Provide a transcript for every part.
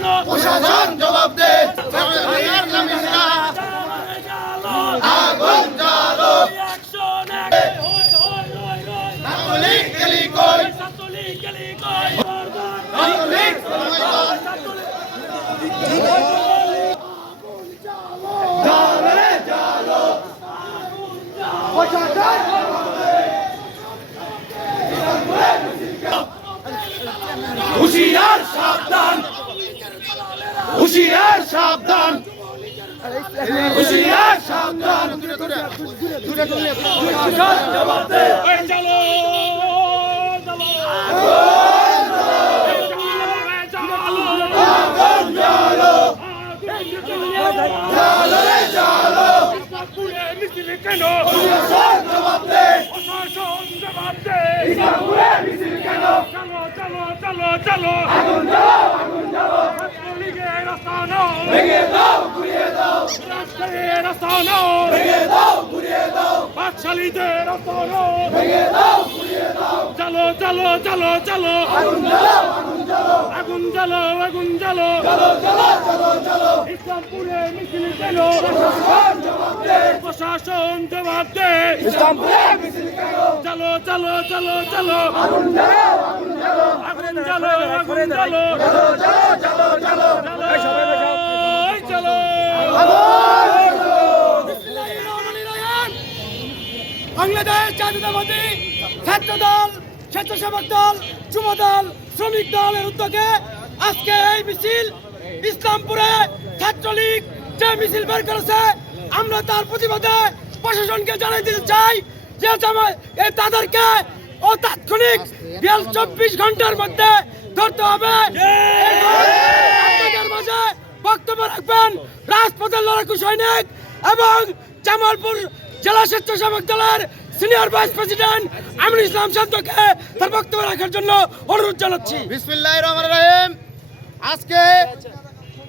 কেন? প্রশাসন জবাব দে। আগুন জ্বালো। গেলি গেলি কই? কেন দে চলো চলো চলো চলো ছাত্রলীগের রাস্তা নাও ভেঙে দাও রাস্তা নাও ভেঙে দাও ঘুরিয়ে দাও বাকশালীদের রাস্তা নাও ভেঙে দাও ঘুরিয়ে দাও চলো চলো চলো চলো আগুন জ্বালাও আগুন জ্বালাও আগুন জ্বালো আগুন জ্বালো চলো চলো চলো চলো ইসলামপুরে মিছিল কেন প্রশাসন জবাব দে প্রশাসন জবাব দে ইসলামপুরে মিছিল কেন চলো চলো চলো চলো আগুন জ্বালাও আগুন জ্বালাও আগুন জ্বালো আগুন জ্বালো চলো চলো চলো চলো চলো বাংলাদেশ জাতীয়তাবাদী ছাত্র দল স্বেচ্ছাসেবক দল, যুব দল, শ্রমিক দলের উদ্যোগে আজকে এই মিছিল ইসলামপুরে ছাত্রলীগ যে মিছিল বের করেছে, আমরা তার প্রতিবাদে প্রশাসনকে জানিয়ে দিতে চাই যে তাদেরকে ও তাৎক্ষণিক চব্বিশ ঘণ্টার মধ্যে ধরতে হবে। বক্তব্য রাখবেন। রাজপথের লড়াকু সৈনিক এবং জামালপুর জেলা স্বেচ্ছাসেবক দলের senior vice president Aminul Islam শান্তকে তার বক্তব্য রাখার জন্য অনুরোধ জানাচ্ছি। আজকে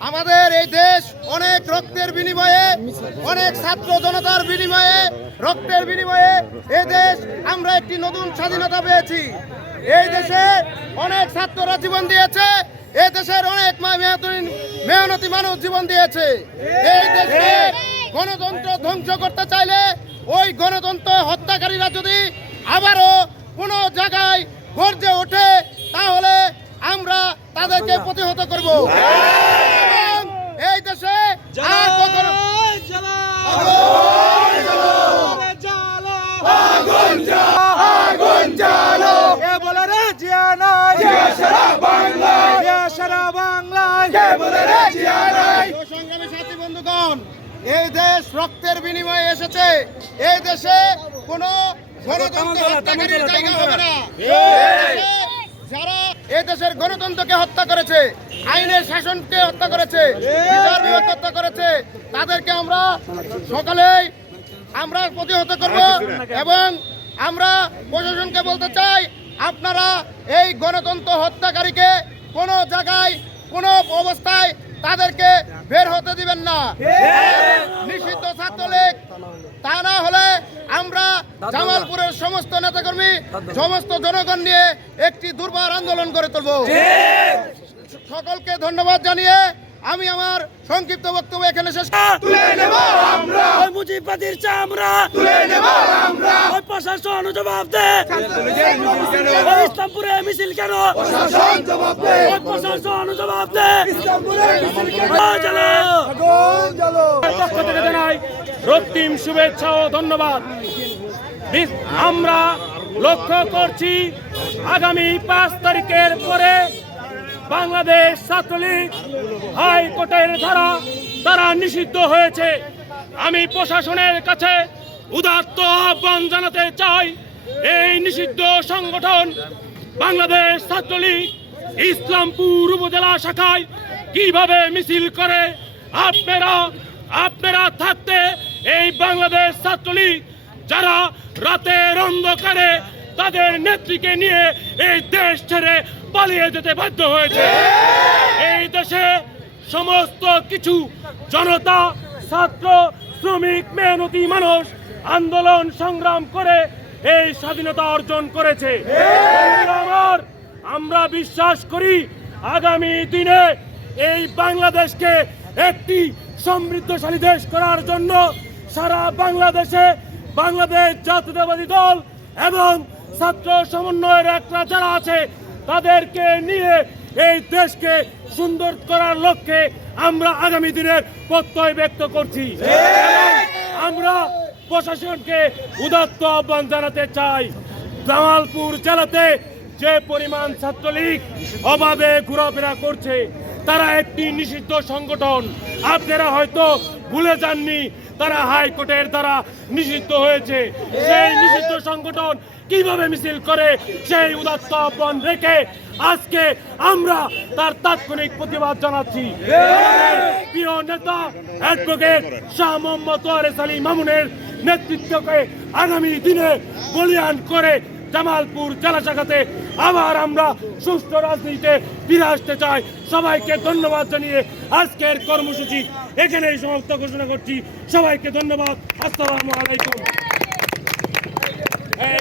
আমাদের এই দেশ অনেক রক্তের বিনিময়ে, অনেক ছাত্র জনতার বিনিময়ে, রক্তের বিনিময়ে এই দেশ আমরা একটি নতুন স্বাধীনতা পেয়েছি। এই দেশে অনেক ছাত্ররা জীবন দিয়েছে এই দেশের অনেক মেহনতি মানুষ জীবন দিয়েছে। এই দেশে গণতন্ত্র ধ্বংস করতে চাইলে ওই গণতন্ত্র হত্যাকারীরা যদি আবারও কোনো জায়গায় গর্জে ওঠে, তাহলে আমরা তাদেরকে প্রতিহত করব এবং এই দেশে আর কখনো আগুন জ্বালো, আগুন জ্বালো, কে বলে রে জিয়া নাই কে সারা বাংলায়, কে সারা বাংলায় কে বলে রে জিয়া নাই? সংগ্রামী সাথী বন্ধুগণ, এই দেশ রক্তের বিনিময়ে এসেছে। এই দেশে কোনো গণতন্ত্র হত্যাকারীর জায়গা হবে না। যারা এই দেশের গণতন্ত্রকে হত্যা করেছে আইনের শাসনকে হত্যা করেছে হত্যা করেছে তাদেরকে আমরা সকালেই আমরা প্রতিহত করব এবং আমরা প্রশাসনকে বলতে চাই আপনারা এই গণতন্ত্র হত্যাকারীকে কোনো জায়গায় কোনো অবস্থায় তাদেরকে বের হতে দিবেন না। নিষিদ্ধ ছাত্রলীগ তা না হলে আমরা জামালপুরের সমস্ত নেতাকর্মী সমস্ত জনগণ নিয়ে একটি দুর্বার আন্দোলন করে তুলব। সকলকে ধন্যবাদ জানিয়ে আমি আমার সংক্ষিপ্ত বক্তব্য এখানে শেষ তুলে নেব আমরা। ওই মুজিবাদীর চামড়া। তুলে নেব আমরা। ওই প্রশাসন জবাব দে। ইসলামপুরে মিছিল কেন? শাসন জবাব দে। রক্তিম শুভেচ্ছা ও ধন্যবাদ। আমরা লক্ষ্য করছি আগামী পাঁচ তারিখের পরে বাংলাদেশ ছাত্রলীগ হাইকোর্টের ধারা তারা নিষিদ্ধ হয়েছে। আমি প্রশাসনের কাছে উদাত্ত আহ্বান জানাতে চাই, এই নিষিদ্ধ সংগঠন বাংলাদেশ ছাত্রলীগ ইসলামপুর উপজেলা শাখায় কীভাবে মিছিল করে আপনারা আপনারা থাকতে এই বাংলাদেশ ছাত্রলীগ যারা রাতের অন্ধকারে তাদের নেত্রীকে নিয়ে এই দেশ ছেড়ে পালিয়ে যেতে বাধ্য হয়েছে। এই দেশে সমস্ত কিছু জনতা, ছাত্র, শ্রমিক, মেহনতি মানুষ আন্দোলন সংগ্রাম করে এই স্বাধীনতা অর্জন করেছে। আমার আমরা বিশ্বাস করি আগামী দিনে এই বাংলাদেশকে একটি সমৃদ্ধশালী দেশ করার জন্য সারা বাংলাদেশে বাংলাদেশ জাতীয়তাবাদী দল এবং ছাত্র সমন্বয়ের একটা যারা আছে, তাদেরকে নিয়ে এই দেশকে সুন্দর করার লক্ষ্যে আমরা আগামী দিনের প্রত্যয় ব্যক্ত করছি। আমরা প্রশাসনকে উদাত্ত আহ্বান জানাতে চাই। জামালপুর জেলাতে যে পরিমাণ ছাত্রলীগ অবাধে ঘোরাফেরা করছে, তারা একটি নিষিদ্ধ সংগঠন। আপনারা হয়তো ভুলে যাননি, তারা হাইকোর্টের দ্বারা নিষিদ্ধ হয়েছে। সেই নিষিদ্ধ সংগঠন কীভাবে মিছিল করে, সেই উদাত্ত আহ্বান রেখে আজকে আমরা তার তাৎক্ষণিক প্রতিবাদ জানাচ্ছি। প্রিয় নেতা, অ্যাডভোকেট শাহ মোহাম্মদ ওয়ারেস আলী মামুনের নেতৃত্বকে আগামী দিনে বলিয়ান করে জামালপুর জেলা শাখাতে আবার আমরা সুস্থ রাজনীতিতে ফিরে আসতে চাই। সবাইকে ধন্যবাদ জানিয়ে আজকের কর্মসূচি এখানেই সমাপ্ত ঘোষণা করছি। সবাইকে ধন্যবাদ। আসসালামু আলাইকুম। হ্যাঁ,